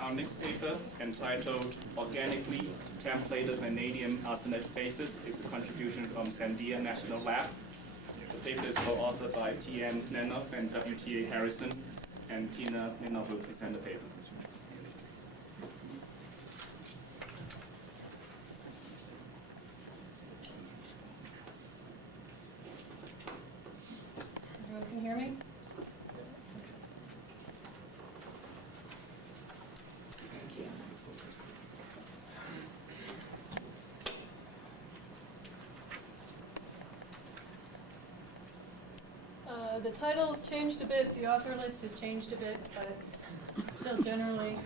Our next paper, entitled Organically Templated Vanadium Arsenate Phases, is a contribution from Sandia National Lab. The paper is co-authored by T.N. Nenoff and W.T.A. Harrison, and Tina Nenoff will present the paper. Everyone can hear me? The title's changed a bit, the author list has changed a bit, but it's still generally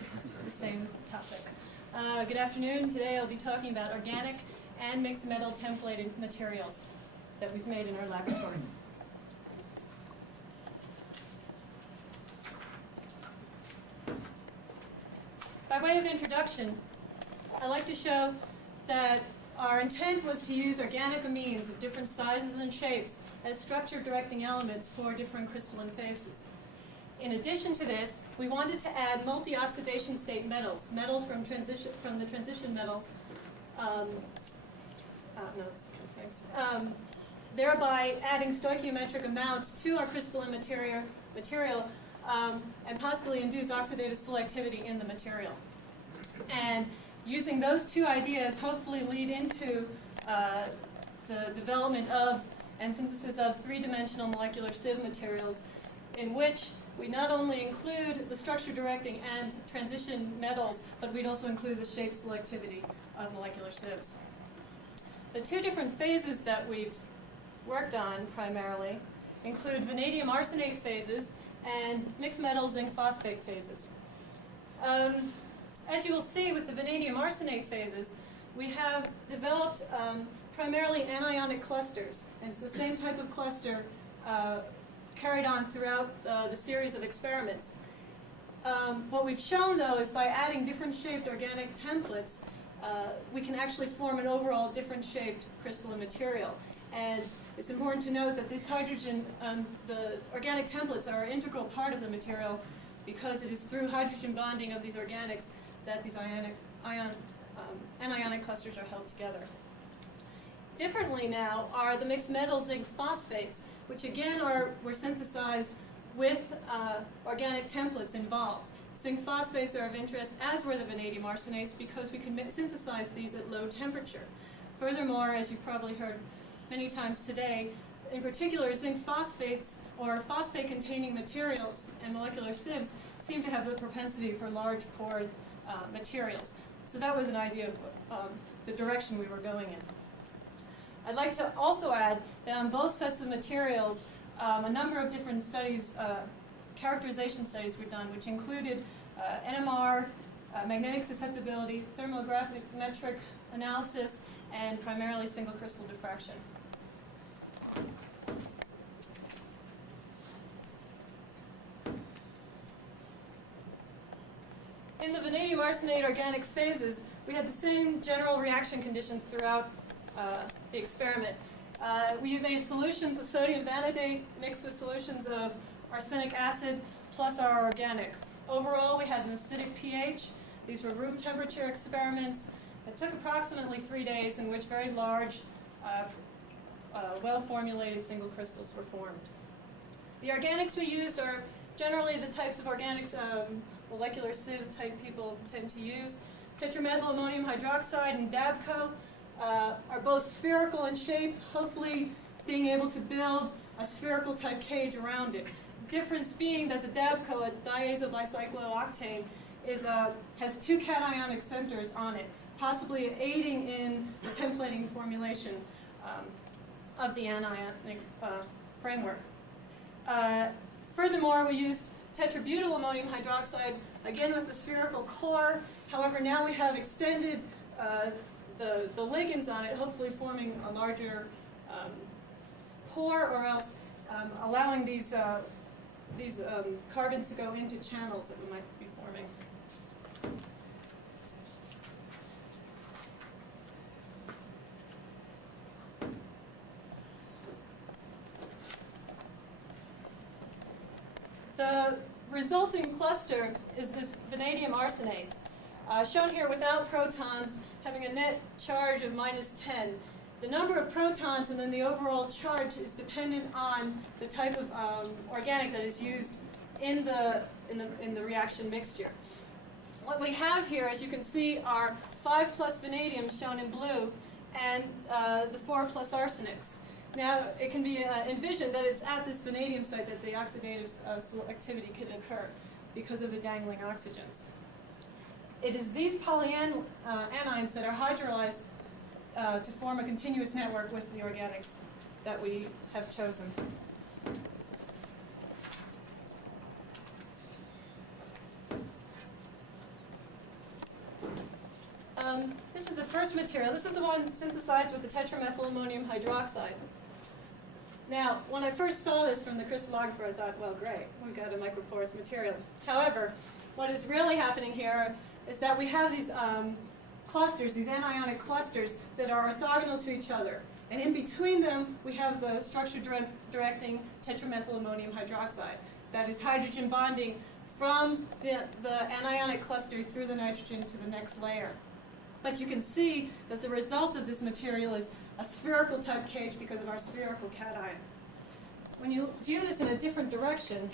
the same topic. Good afternoon. Today I'll be talking about organic and mixed metal templated materials that we've made in our laboratory. By way of introduction, I'd like to show that our intent was to use organic amines of different sizes and shapes as structure directing elements for different crystalline phases. In addition to this, we wanted to add multi-oxidation state metals, from the transition metals, thereby adding stoichiometric amounts to our crystalline material and possibly induce oxidative selectivity in the material. And using those two ideas hopefully lead into the development of and synthesis of three-dimensional molecular sieve materials, in which we not only include the structure directing and transition metals, but we'd also include the shape selectivity of molecular sieves. The two different phases that we've worked on primarily include vanadium arsenate phases and mixed metal zinc phosphate phases. As you will see with the vanadium arsenate phases, we have developed primarily anionic clusters, and it's the same type of cluster carried on throughout the series of experiments. What we've shown, though, is by adding different shaped organic templates, we can actually form an overall different shaped crystalline material. And it's important to note that this hydrogen, the organic templates are an integral part of the material, because it is through hydrogen bonding of these organics that these anionic clusters are held together. Differently now are the mixed metal zinc phosphates, which again were synthesized with organic templates involved. Zinc phosphates are of interest, as were the vanadium arsenates, because we can synthesize these at low temperature. Furthermore, as you've probably heard many times today, in particular, zinc phosphates or phosphate-containing materials and molecular sieves seem to have the propensity for large pored materials. So that was an idea of the direction we were going in. I'd like to also add that on both sets of materials, a number of different studies, characterization studies we've done, which included NMR, magnetic susceptibility, thermographmetric analysis, and primarily single crystal diffraction. In the vanadium arsenate organic phases, we had the same general reaction conditions throughout the experiment. We made solutions of sodium vanadate mixed with solutions of arsenic acid plus our organic. Overall, we had an acidic pH. These were room temperature experiments. It took approximately 3 days, in which very large, well-formulated single crystals were formed. The organics we used are generally the types of organics molecular sieve type people tend to use. Tetramethyl ammonium hydroxide and DABCO are both spherical in shape, hopefully being able to build a spherical type cage around it. The difference being that the DABCO, a diazobicyclooctane, has two cationic centers on it, possibly aiding in the templating formulation of the anionic framework. Furthermore, we used tetrabutyl ammonium hydroxide, again with the spherical core. However, now we have extended the ligands on it, hopefully forming a larger pore, or else allowing these carbons to go into channels that we might be forming. The resulting cluster is this vanadium arsenate, shown here without protons, having a net charge of -10. The number of protons and then the overall charge is dependent on the type of organic that is used in the reaction mixture. What we have here, as you can see, are 5+ vanadium shown in blue and the 4+ arsenics. Now, it can be envisioned that it's at this vanadium site that the oxidative activity can occur because of the dangling oxygens. It is these polyanions that are hydrolyzed to form a continuous network with the organics that we have chosen. This is the first material. This is the one synthesized with the tetramethylammonium hydroxide. Now, when I first saw this from the crystallographer, I thought, well, great, we've got a microporous material. However, what is really happening here is that we have these clusters, these anionic clusters that are orthogonal to each other. And in between them, we have the structure-directing tetramethylammonium hydroxide. That is hydrogen bonding from the anionic cluster through the nitrogen to the next layer. But you can see that the result of this material is a spherical type cage because of our spherical cation. When you view this in a different direction,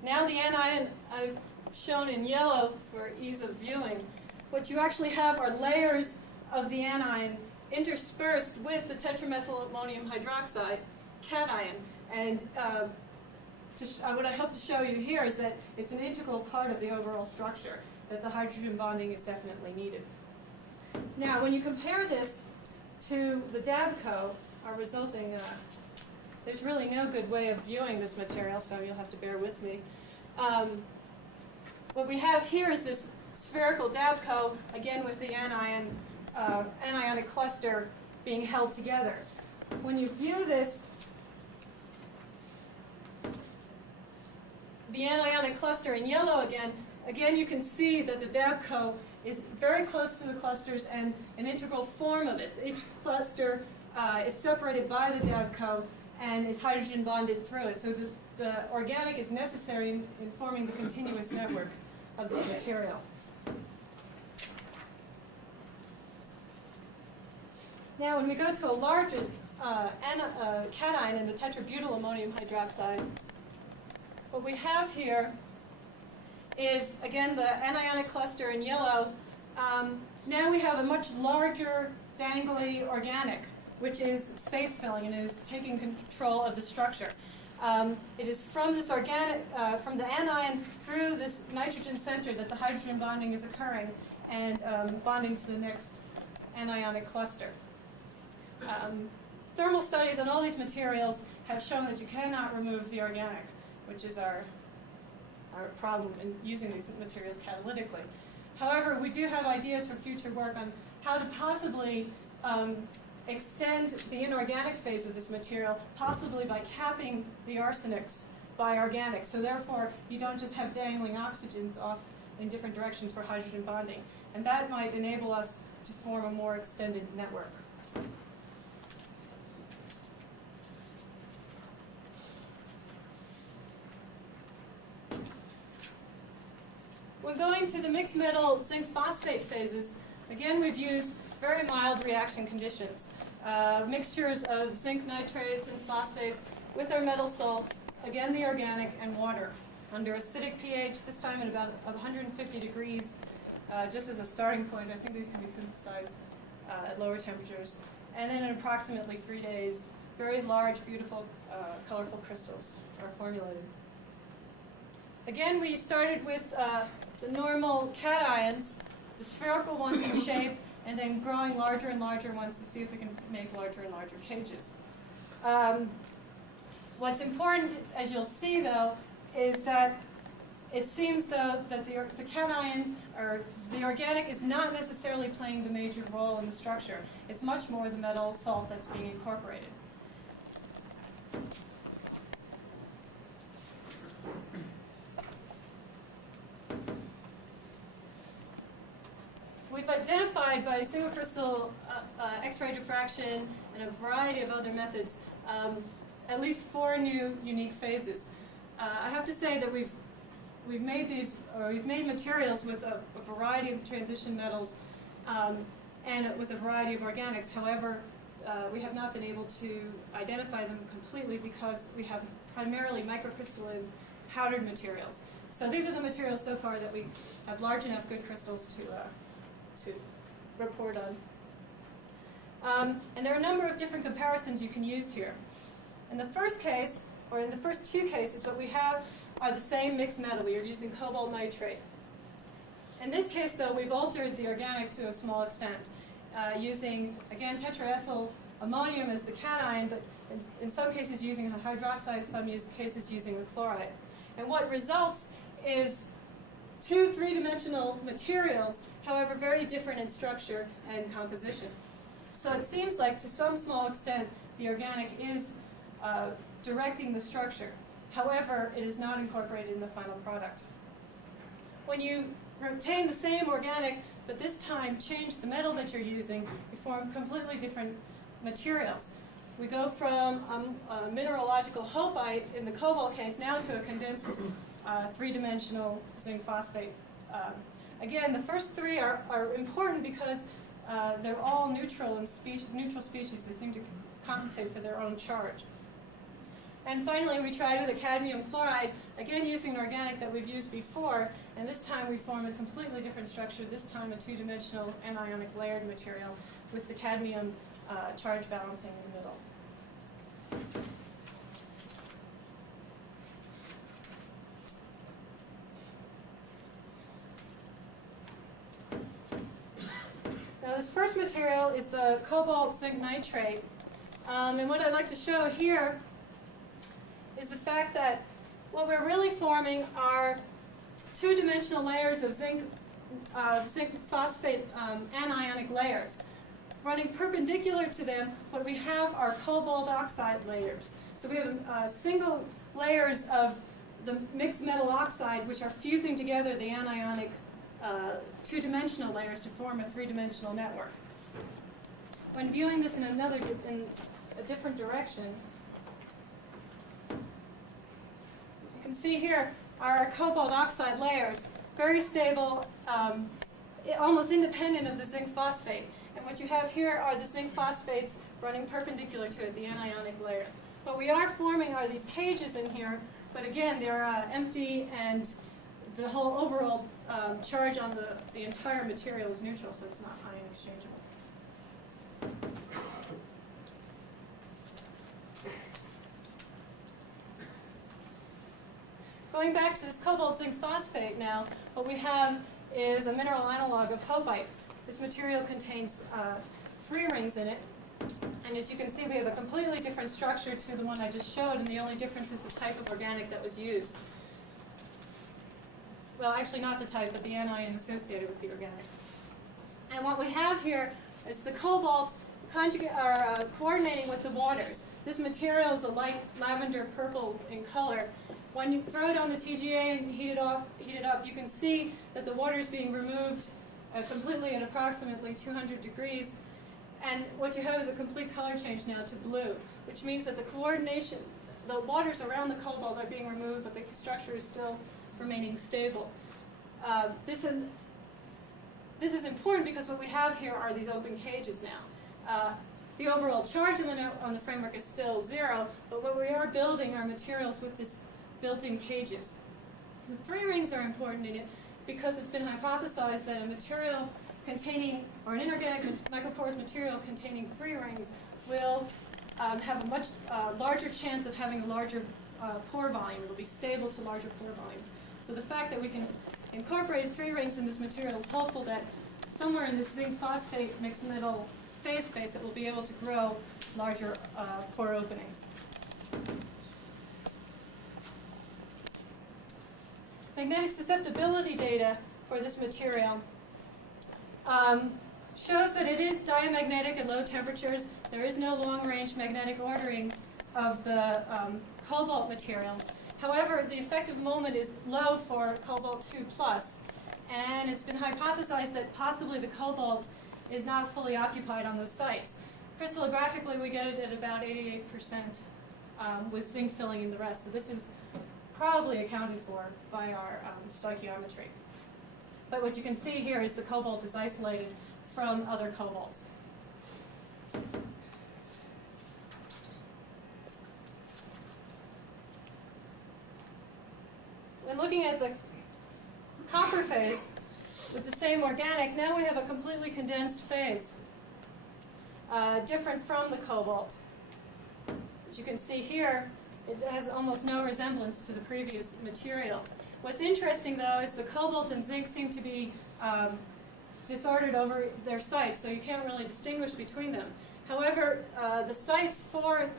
now the anion I've shown in yellow for ease of viewing, what you actually have are layers of the anion interspersed with the tetramethylammonium hydroxide cation. And what I hope to show you here is that it's an integral part of the overall structure, that the hydrogen bonding is definitely needed. Now, when you compare this to the DABCO, our resulting, there's really no good way of viewing this material, so you'll have to bear with me. What we have here is this spherical DABCO, again with the anionic cluster being held together. When you view this, the anionic cluster in yellow again you can see that the DABCO is very close to the clusters and an integral form of it. Each cluster is separated by the DABCO and is hydrogen bonded through it. So the organic is necessary in forming the continuous network of this material. Now, when we go to a larger cation in the tetrabutylammonium hydroxide, what we have here is, again, the anionic cluster in yellow. Now we have a much larger dangly organic, which is space-filling and is taking control of the structure. It is from this organic, from the anion through this nitrogen center that the hydrogen bonding is occurring and bonding to the next anionic cluster. Thermal studies on all these materials have shown that you cannot remove the organic, which is our problem in using these materials catalytically. However, we do have ideas for future work on how to possibly extend the inorganic phase of this material, possibly by capping the arsenics by organics. So therefore, you don't just have dangling oxygens off in different directions for hydrogen bonding. And that might enable us to form a more extended network. When going to the mixed metal zinc phosphate phases, again we've used very mild reaction conditions. Mixtures of zinc nitrates and phosphates with our metal salts, again the organic, and water. Under acidic pH, this time at about 150 degrees, just as a starting point. I think these can be synthesized at lower temperatures. And then in approximately 3 days, very large, beautiful, colorful crystals are formulated. Again, we started with the normal cations, the spherical ones in shape, and then growing larger and larger ones to see if we can make larger and larger cages. What's important, as you'll see, though, is that it seems, though, that the cation, or the organic, is not necessarily playing the major role in the structure. It's much more the metal salt that's being incorporated. We've identified by single crystal X-ray diffraction and a variety of other methods at least 4 new unique phases. I have to say that we've made materials with a variety of transition metals and with a variety of organics. However, we have not been able to identify them completely because we have primarily microcrystalline powdered materials. So these are the materials so far that we have large enough good crystals to report on. And there are a number of different comparisons you can use here. In the first case, or in the first 2 cases, what we have are the same mixed metal. We are using cobalt nitrate. In this case, though, we've altered the organic to a small extent, using, again, tetraethyl ammonium as the cation, but in some cases using the hydroxide, in some cases using the chloride. And what results is 2 3-dimensional materials, however, very different in structure and composition. So it seems like, to some small extent, the organic is directing the structure. However, it is not incorporated in the final product. When you retain the same organic, but this time change the metal that you're using, you form completely different materials. We go from a mineralogical hopite, in the cobalt case, now to a condensed 3-dimensional zinc phosphate. Again, the first 3 are important because they're all neutral species. They seem to compensate for their own charge. And finally, we tried with a cadmium chloride, again using an organic that we've used before, and this time we form a completely different structure, this time a 2-dimensional anionic layered material with the cadmium charge balancing in the middle. Now this first material is the Cobalt Cig Nitrate, and what I'd like to show here is the fact that what we're really forming are 2-dimensional layers of zinc phosphate anionic layers. Running perpendicular to them, what we have are cobalt oxide layers. So we have single layers of the mixed metal oxide, which are fusing together the anionic 2-dimensional layers to form a 3-dimensional network. When viewing this in a different direction, you can see here are cobalt oxide layers, very stable, almost independent of the zinc phosphate. And what you have here are the zinc phosphates running perpendicular to it, the anionic layer. What we are forming are these cages in here, but again, they're empty, and the whole overall charge on the entire material is neutral, so it's not ion exchangeable. Going back to this cobalt zinc phosphate now, what we have is a mineral analog of hopite. This material contains 3 rings in it, and as you can see, we have a completely different structure to the one I just showed, and the only difference is the type of organic that was used. Well, actually not the type, but the anion associated with the organic. And what we have here is the cobalt coordinating with the waters. This material is a light lavender purple in color. When you throw it on the TGA and heat it up, you can see that the water is being removed completely at approximately 200 degrees. And what you have is a complete color change now to blue, which means that the coordination, the waters around the cobalt are being removed, but the structure is still remaining stable. This is important because what we have here are these open cages now. The overall charge on the framework is still 0, but what we are building are materials with this built-in cages. The 3 rings are important in it because it's been hypothesized that a material containing, or an inorganic microporous material containing 3 rings will have a much larger chance of having a larger pore volume. It will be stable to larger pore volumes. So the fact that we can incorporate 3 rings in this material is hopeful that somewhere in this zinc phosphate mixed metal phase space that will be able to grow larger pore openings. Magnetic susceptibility data for this material shows that it is diamagnetic at low temperatures. There is no long-range magnetic ordering of the cobalt materials. However, the effective moment is low for cobalt 2+, and it's been hypothesized that possibly the cobalt is not fully occupied on those sites. Crystallographically, we get it at about 88% with zinc filling in the rest. So this is probably accounted for by our stoichiometry. But what you can see here is the cobalt is isolated from other cobalts. When looking at the copper phase with the same organic, now we have a completely condensed phase, different from the cobalt. As you can see here, it has almost no resemblance to the previous material. What's interesting, though, is the cobalt and zinc seem to be disordered over their sites, so you can't really distinguish between them. However, the sites for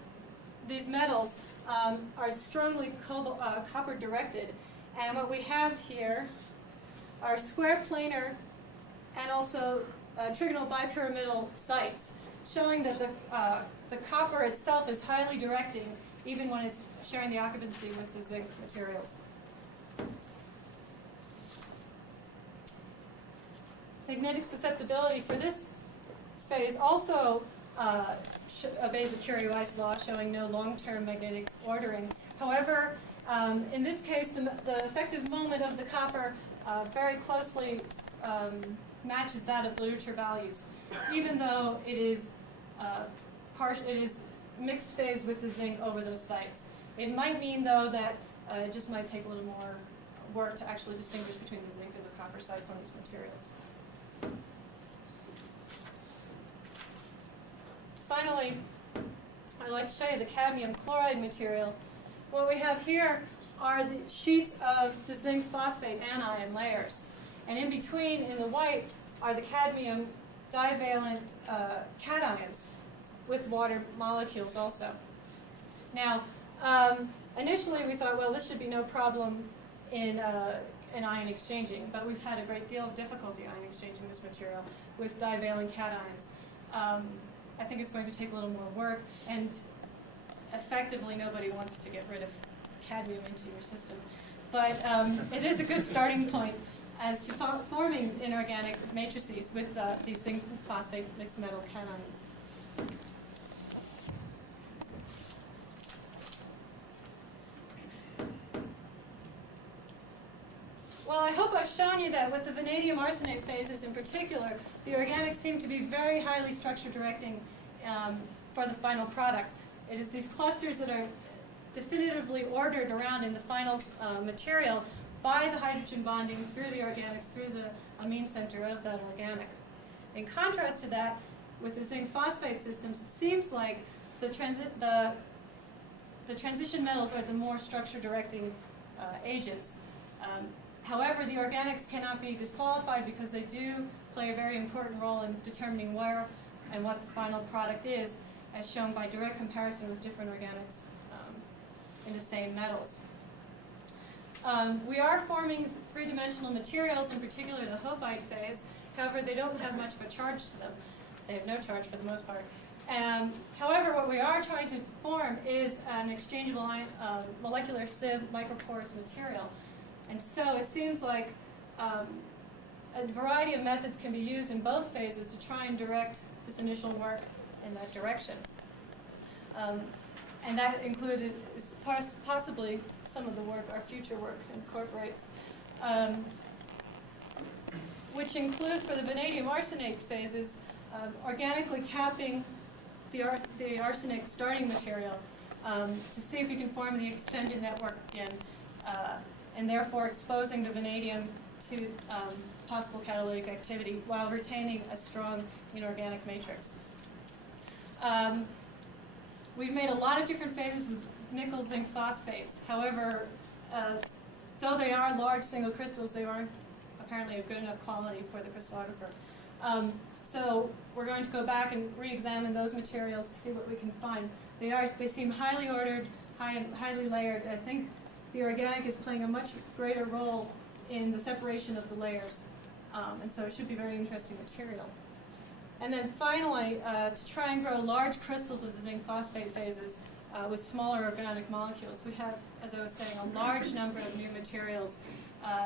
these metals are strongly copper-directed, and what we have here are square planar and also trigonal bipyramidal sites, showing that the copper itself is highly directing, even when it's sharing the occupancy with the zinc materials. Magnetic susceptibility for this phase also obeys the Curie-Weiss law, showing no long-term magnetic ordering. However, in this case, the effective moment of the copper very closely matches that of literature values, even though it is mixed phase with the zinc over those sites. It might mean, though, that it just might take a little more work to actually distinguish between the zinc and the copper sites on these materials. Finally, I'd like to show you the cadmium chloride material. What we have here are the sheets of the zinc phosphate anion layers. And in between, in the white, are the cadmium divalent cations with water molecules also. Now, initially we thought, well, this should be no problem in ion exchanging, but we've had a great deal of difficulty ion exchanging this material with divalent cations. I think it's going to take a little more work, and effectively nobody wants to get rid of cadmium into your system. But it is a good starting point as to forming inorganic matrices with these zinc phosphate mixed metal cations. Well, I hope I've shown you that with the vanadium arsenate phases in particular, the organics seem to be very highly structure directing for the final product. It is these clusters that are definitively ordered around in the final material by the hydrogen bonding through the organics, through the amine center of that organic. In contrast to that, with the zinc phosphate systems, it seems like the transition metals are the more structure directing agents. However, the organics cannot be disqualified because they do play a very important role in determining where and what the final product is, as shown by direct comparison with different organics in the same metals. We are forming three-dimensional materials, in particular the Hopite phase. However, they don't have much of a charge to them. They have no charge for the most part. However, what we are trying to form is an exchangeable molecular sieve microporous material. And so it seems like a variety of methods can be used in both phases to try and direct this initial work in that direction. And that included possibly some of the work our future work incorporates, which includes for the vanadium arsenate phases organically capping the arsenic starting material to see if we can form the extended network again, and therefore exposing the vanadium to possible catalytic activity while retaining a strong inorganic matrix. We've made a lot of different phases with nickel zinc phosphates. However, though they are large single crystals, they aren't apparently of good enough quality for the crystallographer. So we're going to go back and re-examine those materials to see what we can find. They seem highly ordered, highly layered. I think the organic is playing a much greater role in the separation of the layers, and so it should be very interesting material. And then finally, to try and grow large crystals of the zinc phosphate phases with smaller organic molecules, we have, as I was saying, a large number of new materials,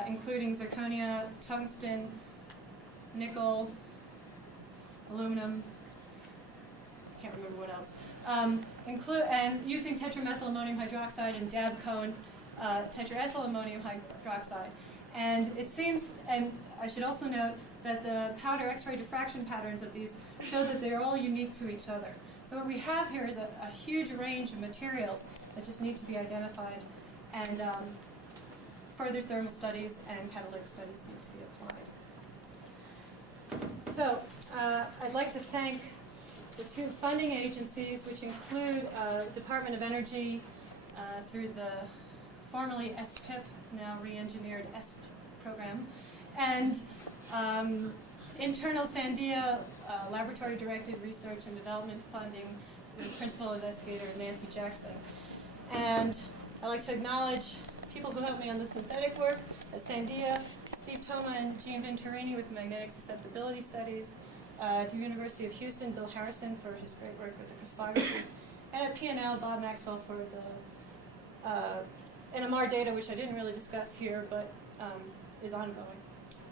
including zirconia, tungsten, nickel, aluminum, can't remember what else. And using tetramethyl ammonium hydroxide and Dabco tetraethyl ammonium hydroxide. And it seems, and I should also note that the powder X-ray diffraction patterns of these show that they're all unique to each other. So what we have here is a huge range of materials that just need to be identified, and further thermal studies and catalytic studies need to be applied. So I'd like to thank the two funding agencies, which include Department of Energy through the formerly SPIP, now re-engineered ESP program, and internal Sandia laboratory-directed research and development funding with principal investigator Nancy Jackson. And I'd like to acknowledge people who helped me on the synthetic work at Sandia, Steve Toma and Gene Venturini with magnetic susceptibility studies, at the University of Houston, Bill Harrison for his great work with the crystallography, and at P&L, Bob Maxwell for the NMR data, which I didn't really discuss here, but is ongoing.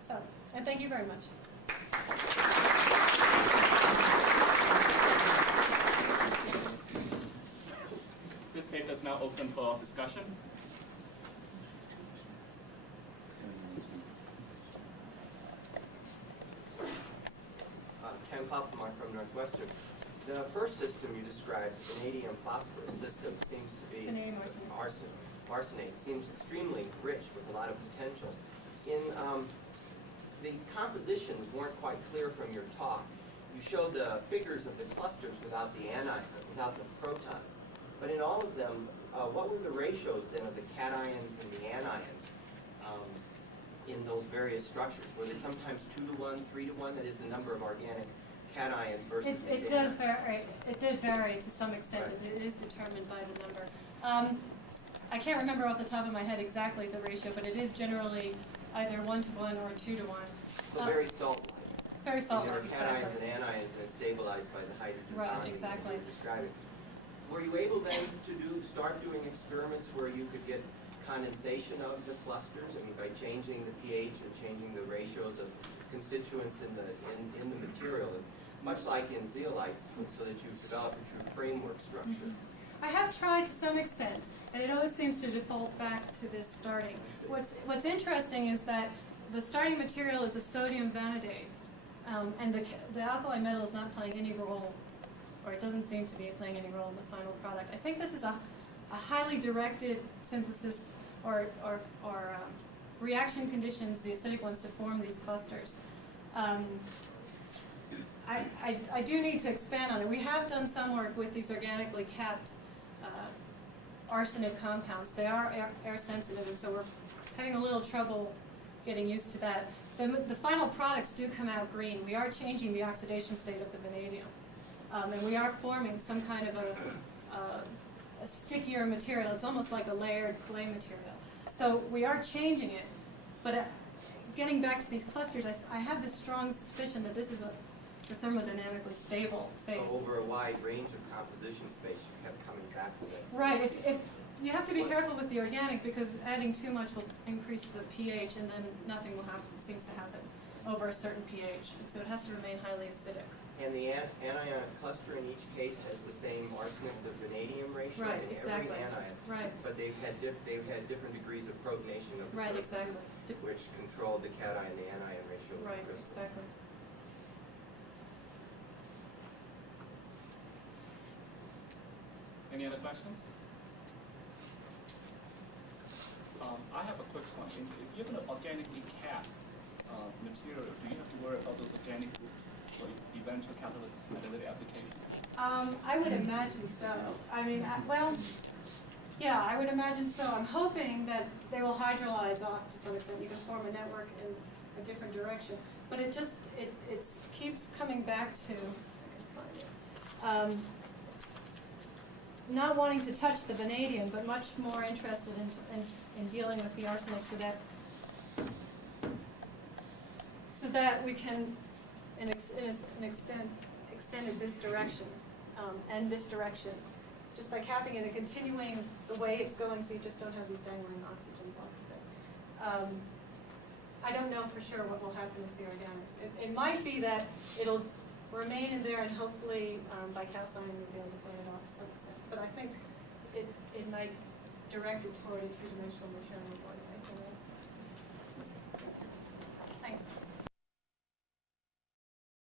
So, and thank you very much. This paper is now open for discussion. Ken Poppelmark from Northwestern. The first system you described, the vanadium phosphorus system, seems to be arsenate, seems extremely rich with a lot of potential. In the compositions weren't quite clear from your talk. You showed the figures of the clusters without the without the protons. But in all of them, what were the ratios then of the cations and the anions in those various structures? Were they sometimes 2-to-1, 3-to-1? That is the number of organic cations versus it does vary. It did vary to some extent. Right. It is determined by the number. I can't remember off the top of my head exactly the ratio, but it is generally either 1-to-1 or 2-to-1. So very salt-like. Very salt-like, exactly. exactly. And anions and it's stabilized by the hydrogen right, bonding exactly. that you're describing. Were you able then to start doing experiments where you could get condensation of the clusters? I mean, by changing the pH and changing the ratios of constituents in the material, much like in zeolites, so that you've developed a true framework structure. I have tried to some extent, and it always seems to default back to this starting. What's interesting is that the starting material is a sodium vanadate, and the alkali metal is not playing any role, or it doesn't seem to be playing any role in the final product. I think this is a highly directed synthesis or reaction conditions, the acidic ones, to form these clusters. I do need to expand on it. We have done some work with these organically capped arsenic compounds. They are air sensitive, and so we're having a little trouble getting used to that. The final products do come out green. We are changing the oxidation state of the vanadium, and we are forming some kind of a stickier material. It's almost like a layered clay material. So we are changing it, but getting back to these clusters, I have this strong suspicion that this is a thermodynamically stable phase. So over a wide range of composition space, you kept coming back to that. Right. If you have to be careful with the organic, because adding too much will increase the pH, and then nothing will happen. Seems to happen over a certain pH, and so it has to remain highly acidic. And the anion cluster in each case has the same arsenic to vanadium ratio right, in exactly. every anion. Right. But they've had different degrees of protonation of the right, surfaces, exactly. which controlled the cation and the anion ratio of right, the crystal. exactly. Any other questions? I have a quick one. If you're going to organically cap materials, do you have to worry about those organic groups for eventual catalytic applications? I would imagine so. I mean, well, yeah, I would imagine so. I'm hoping that they will hydrolyze off to some extent. You can form a network in a different direction. But it just, it keeps coming back to, I can find it. Not wanting to touch the vanadium, but much more interested in dealing with the arsenic so that we can, in an extent it this direction and this direction, just by capping it and continuing the way it's going, so you just don't have these dangling oxygens off of it. I don't know for sure what will happen with the organics. It might be that it'll remain in there, and hopefully by calcining we'll be able to burn it off to some extent. But I think it might direct it toward a two-dimensional material more than